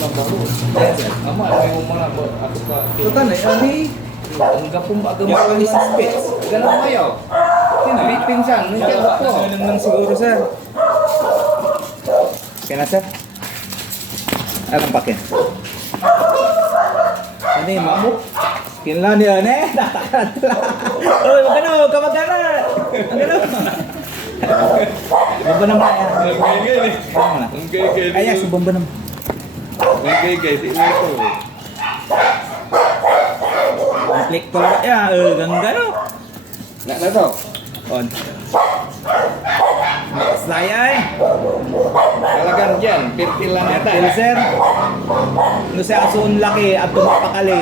lang baru. Ama may umana ko ako pa. Total eh, ani. Ang gapong agam Yung pa alis sa space. Ganun kayo. Sino? Pinsan, nandiyan ako. Ano lang siguro, sir. Okay na, sir? Anong pakin? Ano yung mamuk? Kinlan yan eh. Natakarad lang. Uy, magano, kamagana. Magano. Bomba naman yan. Bomba na. Ang gay-gay. Ay, si bomba naman. Ang gay-gay. Di mo ito. Conflict ko lang. Ya, ganggano. Na to. On. Slay ay. Talagang dyan. Pirtil lang yata. Pertel, sir. No sa asun laki at tumapakali.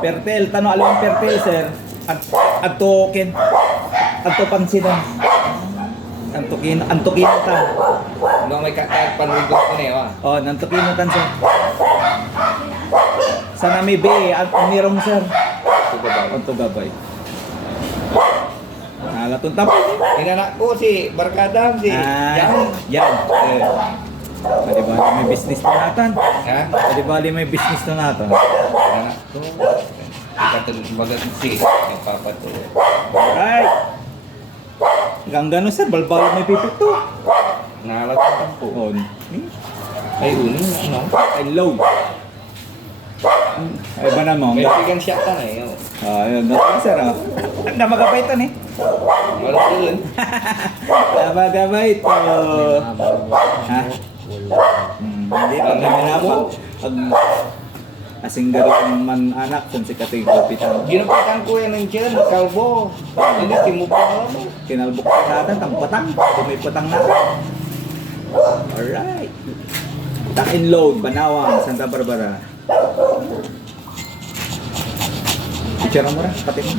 Pertel, tanong alam yung pertel, sir. At token. At to pansinan. Antukin ta. Nung may kakayat panwigos ko na yun. Oh, nantukin tan, sir. Sa nami be, at umirong, sir. Anto gabay. Nalatun tapos. Inanak ko si Barkadam, si Jan. Yan. Pwede ba may business na natin? Ha? Pwede ba may business na natin? Inanak ko. Ikatulog bagat si nagpapatuloy. Right. Hanggang gano'n, sir, balbalo may pipit to. Nalagyan po. On. Ay, uni. Ano? Ay, low. Ay, ba naman? May pigan siya ka na eh. Ayun, natin, sir, ah. Namagabay ito, ni. Wala doon. Namagabay ito. Ha? Hindi, pag naminapag, pag asing gano'n man anak, kung si Kating Kapitan. Ginupitan ko yan ng dyan, kalbo. Hindi, timupang mo. Kinalbok pa natin, tang patang. Tumipatang natin. Alright. Tuck and load, Banawang, Santa Barbara. Picture mo na, pati mo.